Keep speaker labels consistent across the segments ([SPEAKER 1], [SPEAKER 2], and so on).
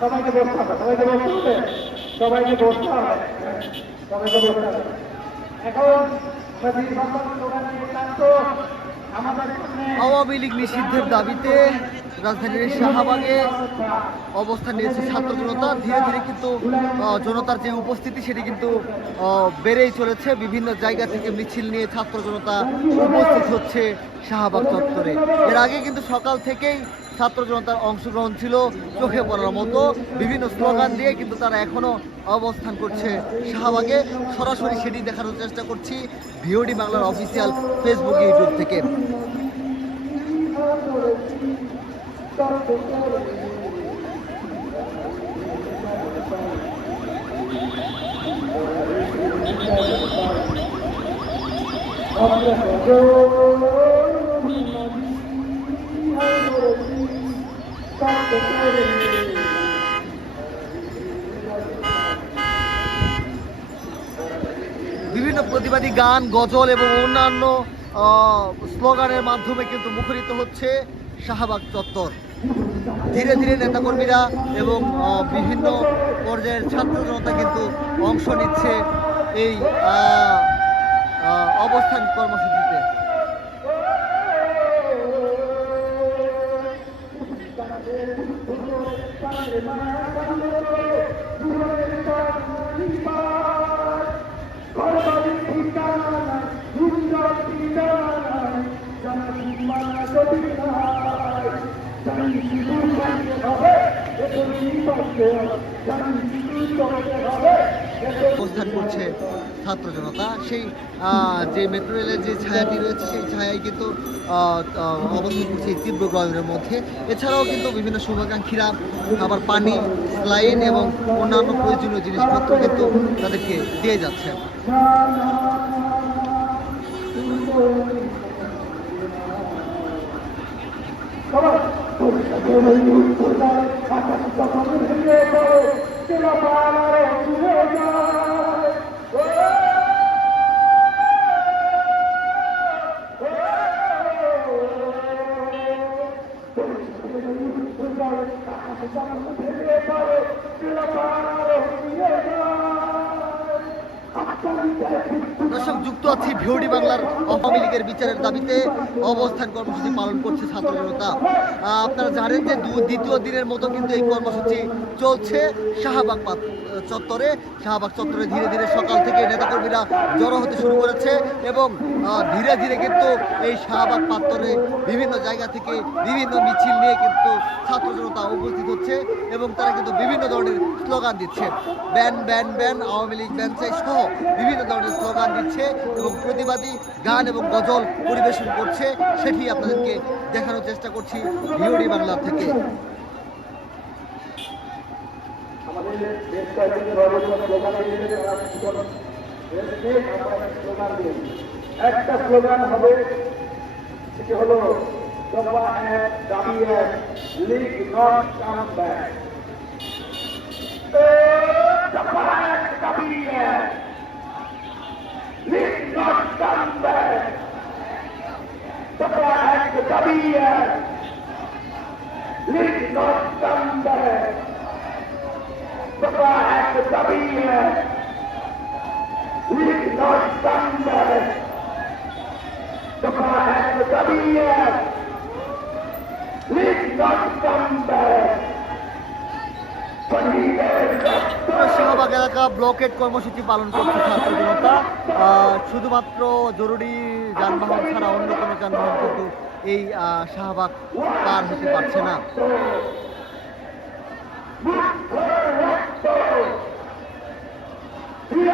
[SPEAKER 1] সবাইকে বসতে হবে সবাইকে বসতে সবাইকে বসতে হবে সবাইকে বসতে হবে এখন
[SPEAKER 2] আওয়ামী লীগ নিষিদ্ধের দাবিতে রাজধানীর শাহবাগে অবস্থান নিয়েছে ছাত্র জনতা ধীরে ধীরে কিন্তু জনতার যে উপস্থিতি সেটি কিন্তু বেড়েই চলেছে বিভিন্ন জায়গা থেকে মিছিল নিয়ে ছাত্র জনতা উপস্থিত হচ্ছে শাহবাগ চত্বরে এর আগে কিন্তু সকাল থেকেই ছাত্র জনতার অংশগ্রহণ ছিল চোখে পড়ার মতো বিভিন্ন স্লোগান দিয়ে কিন্তু তারা এখনও অবস্থান করছে শাহবাগে সরাসরি সেটি দেখানোর চেষ্টা করছি ভিওডি বাংলার অফিসিয়াল ফেসবুক ইউটিউব থেকে বিভিন্ন প্রতিবাদী গান গজল এবং অন্যান্য স্লোগানের মাধ্যমে কিন্তু মুখরিত হচ্ছে শাহবাগ চত্বর ধীরে ধীরে নেতাকর্মীরা এবং বিভিন্ন পর্যায়ের ছাত্র জনতা কিন্তু অংশ নিচ্ছে এই অবস্থান কর্মসূচিতে Thank you. অবস্থান করছে ছাত্র জনতা সেই যে মেট্রো রেলের যে ছায়াটি রয়েছে সেই ছায়ায় কিন্তু অবস্থান করছে তীব্র গরমের মধ্যে এছাড়াও কিন্তু বিভিন্ন শুভাকাঙ্ক্ষীরা আবার পানি লাইন এবং অন্যান্য প্রয়োজনীয় জিনিসপত্র কিন্তু তাদেরকে দিয়ে যাচ্ছে Come on. আকাশ তখন ভেঙে পড়ে কেনা পাড়ারে ছুঁড়ে যায় আকাশ তখন ভেঙে পড়ে কেনা পাড়া দর্শক যুক্ত আছি ভিওডি বাংলার আওয়ামী লীগের বিচারের দাবিতে অবস্থান কর্মসূচি পালন করছে ছাত্র জনতা আপনারা জানেন যে দ্বিতীয় দিনের মতো কিন্তু এই কর্মসূচি চলছে শাহবাগ পাত্র চত্বরে শাহবাগ চত্বরে ধীরে ধীরে সকাল থেকে নেতাকর্মীরা জড়ো হতে শুরু করেছে এবং ধীরে ধীরে কিন্তু এই শাহবাগ প্রাত্তরে বিভিন্ন জায়গা থেকে বিভিন্ন মিছিল নিয়ে কিন্তু ছাত্র জনতা উপস্থিত হচ্ছে এবং তারা কিন্তু বিভিন্ন ধরনের স্লোগান দিচ্ছে ban ban ban Awami League ban চাই সহ বিভিন্ন ধরনের স্লোগান দিচ্ছে এবং প্রতিবাদী গান এবং গজল পরিবেশন করছে সেটি আপনাদেরকে দেখানোর চেষ্টা করছি ভিওডি বাংলা থেকে
[SPEAKER 1] বেশ কয়েকদিন ধরে স্লোগান দিয়েছে তারা দেশকে আমরা স্লোগান দিয়েছি একটা স্লোগান হবে সেটি হলো তোমরা এক দাবি এক লিগ নট কাম ব্যাক তোমরা এক দাবি এক লিগ নট কাম ব্যাক তোমরা এক দাবি এক লিগ নট কাম ব্যাক दफा সেবাবাগ
[SPEAKER 2] এলাকা ব্লকেট কর্মসূচি পালন করছে ছাত্র জনতা শুধুমাত্র জরুরি যানবাহন ছাড়া অন্য কোনো যানবাহন কিন্তু এই শাহবাগ পার হতে পারছে না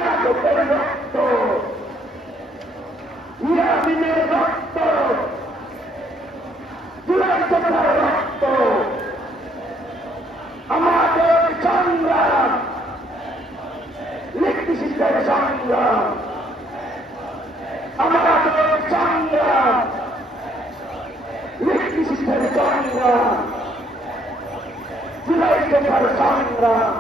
[SPEAKER 1] ইরাক রক্ত ইরাকিনের রক্ত চূড়ান্ত রক্ত আমাদের সংগ্রাম লিখতি শিল্পের সংগ্রাম আমাদের সংগ্রাম লিখতি শিল্পের সংগ্রাম চূড়ান্ত সংগ্রাম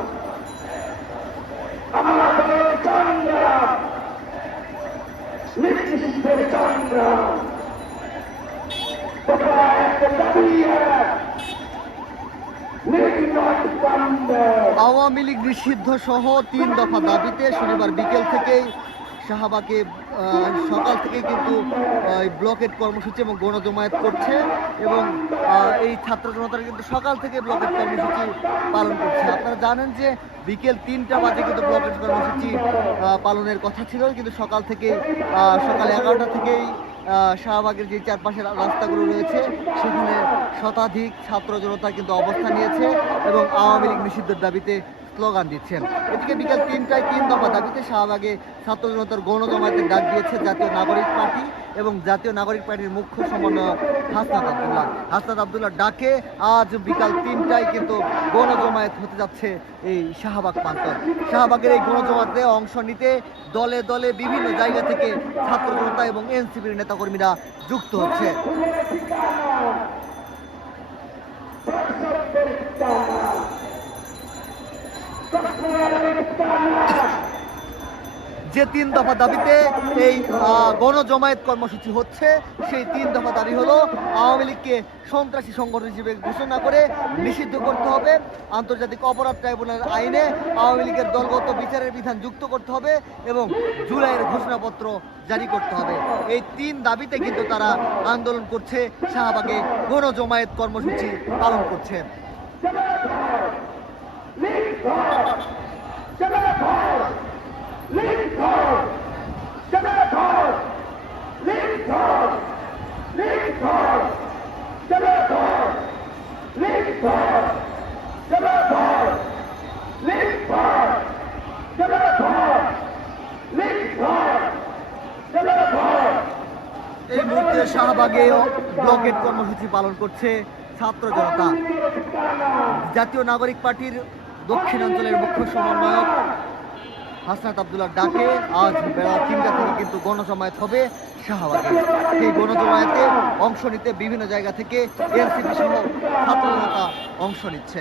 [SPEAKER 1] আওয়ামী
[SPEAKER 2] লীগ নিষিদ্ধ সহ তিন দফা দাবিতে শনিবার বিকেল থেকেই শাহবাগে সকাল থেকে কিন্তু এই কর্মসূচি এবং গণজমায়েত করছে এবং এই ছাত্র জনতারা কিন্তু সকাল থেকে ব্লকের কর্মসূচি পালন করছে আপনারা জানেন যে বিকেল তিনটা বাজে কিন্তু ব্লকের কর্মসূচি পালনের কথা ছিল কিন্তু সকাল থেকে সকাল এগারোটা থেকেই শাহবাগের যে চারপাশের রাস্তাগুলো রয়েছে সেখানে শতাধিক ছাত্র জনতা কিন্তু অবস্থান নিয়েছে এবং আওয়ামী লীগ নিষিদ্ধের দাবিতে স্লোগান দিচ্ছেন এদিকে বিকেল তিনটায় তিন দফা দাবিতে শাহবাগে ছাত্র জনতার গৌণ ডাক দিয়েছে জাতীয় নাগরিক পার্টি এবং জাতীয় নাগরিক পার্টির মুখ্য সমন্বয়ক হাসনাত আবদুল্লাহ হাসনাত আবদুল্লাহ ডাকে আজ বিকাল তিনটায় কিন্তু গণজমায়েত হতে যাচ্ছে এই শাহবাগ প্রান্তর শাহবাগের এই গণজমাতে অংশ নিতে দলে দলে বিভিন্ন জায়গা থেকে ছাত্র জনতা এবং এনসিপির নেতাকর্মীরা যুক্ত হচ্ছে যে তিন দফা দাবিতে এই গণজমায়েত কর্মসূচি হচ্ছে সেই তিন দফা দাবি হলো আওয়ামী লীগকে সন্ত্রাসী সংগঠন হিসেবে ঘোষণা করে নিষিদ্ধ করতে হবে আন্তর্জাতিক অপরাধ ট্রাইব্যুনালের আইনে আওয়ামী লীগের দলগত বিচারের বিধান যুক্ত করতে হবে এবং জুলাইয়ের ঘোষণাপত্র জারি করতে হবে এই তিন দাবিতে কিন্তু তারা আন্দোলন করছে শাহবাগে গণজমায়েত কর্মসূচি পালন করছে এই মুহূর্তে শাহবাগে ব্লকেট কর্মসূচি পালন করছে ছাত্র জনতা জাতীয় নাগরিক পার্টির দক্ষিণাঞ্চলের মুখ্য সমন্বয়ক হাসনাত আবদুল্লাহ ডাকে আজ বেলা তিনটা থেকে কিন্তু গণসমায়ত হবে শাহবাগে সেই গণজমায়েতে অংশ নিতে বিভিন্ন জায়গা থেকে এনসিপি সহ ছাত্র নেতা অংশ নিচ্ছে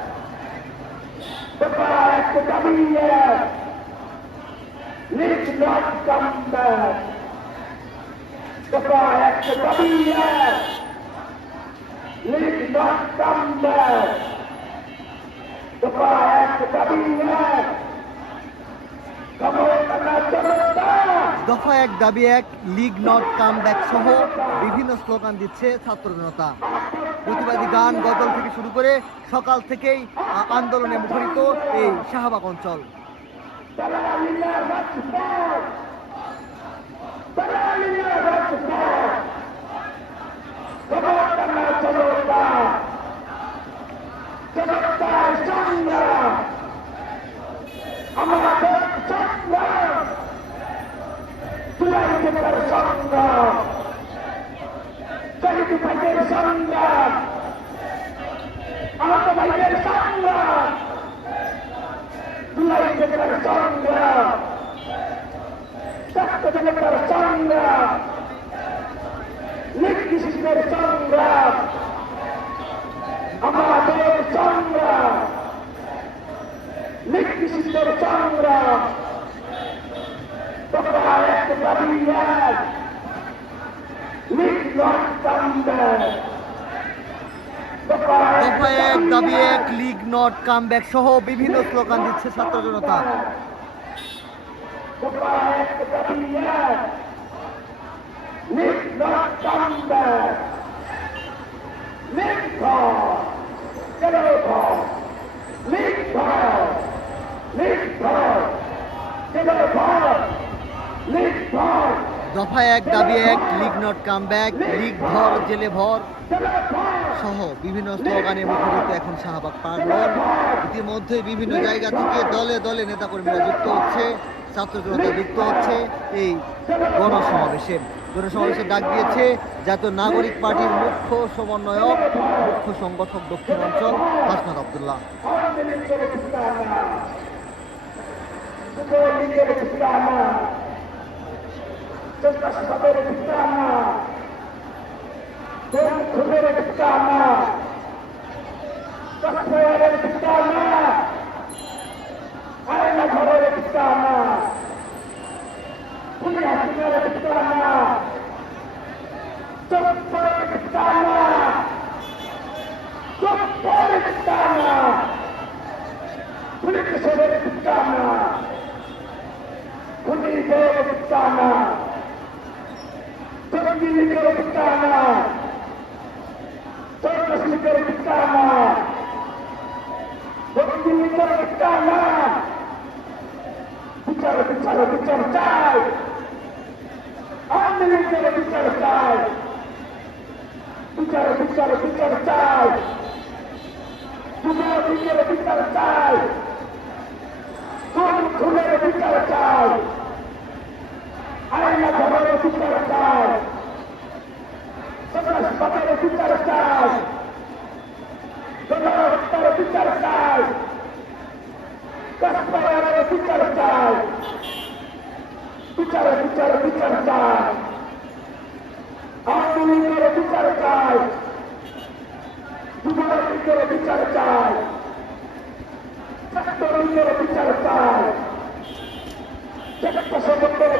[SPEAKER 1] But the WEF did not come back. The fact the WEF did not come back. The fact the WEF, come on, come on, come on.
[SPEAKER 2] দফা এক দাবি এক লিগ নট কাম ব্যাক সহ বিভিন্ন স্লোগান দিচ্ছে ছাত্র জনতা প্রতিবাদী গান গজল থেকে শুরু করে সকাল থেকেই আন্দোলনে মুখরিত এই শাহবাগ অঞ্চল
[SPEAKER 1] আমরা জুলাই জেলার সংগ্রাম শহীদ ভাইদের সংগ্রাম আহত ভাইদের সংগ্রাম জুলাই জেলার সংগ্রাম ছাত্র জনতার সংগ্রাম লিঙ্গি শিশুদের সংগ্রাম আমাদের সংগ্রাম লিঙ্গি শিশুদের সংগ্রাম তোমরা government need এক দাবি
[SPEAKER 2] লিগ নট কামব্যাক সহ বিভিন্ন স্লোগান দিচ্ছে ছাত্র জনতা লিগ দফা এক দাবি এক league not come back league ভর জেলে ভর সহ বিভিন্ন স্লোগানে মুখরিত এখন শাহবাগ পার্বণ ইতিমধ্যে বিভিন্ন জায়গা থেকে দলে দলে নেতাকর্মীরা যুক্ত হচ্ছে ছাত্রজনতা যুক্ত হচ্ছে এই গণসমাবেশে গণসমাবেশে ডাক দিয়েছে জাতীয় নাগরিক পার্টির মুখ্য সমন্বয়ক মুখ্য সংগঠক দক্ষিণ অঞ্চল হাসনাত আবদুল্লাহ আমরা তোমরা সবের ধিকার না তোর খুবের ধিকার না তসবের ধিকার না আরে না ঘরের ধিকার না ফুলে হাসিনের ধিকার না চোখ পরে ধিকার না চোখ পরে ধিকার না যেন বিচার চাই আওয়ামী লীগ যেন বিচার চাই বিচার বিচার বিচার চাই বিচার বিচার বিচার চাই খুন খুনের বিচার চাই আইনা ধরনের বিচার চাই সন্ত্রাসবাদের বিচার চাই জনহত্যার বিচার বিচার বিচার চায় আওয়ামী লীগের বিচার চায় যুবলীগের বিচার চায় ছাত্রলীগের বিচার চায়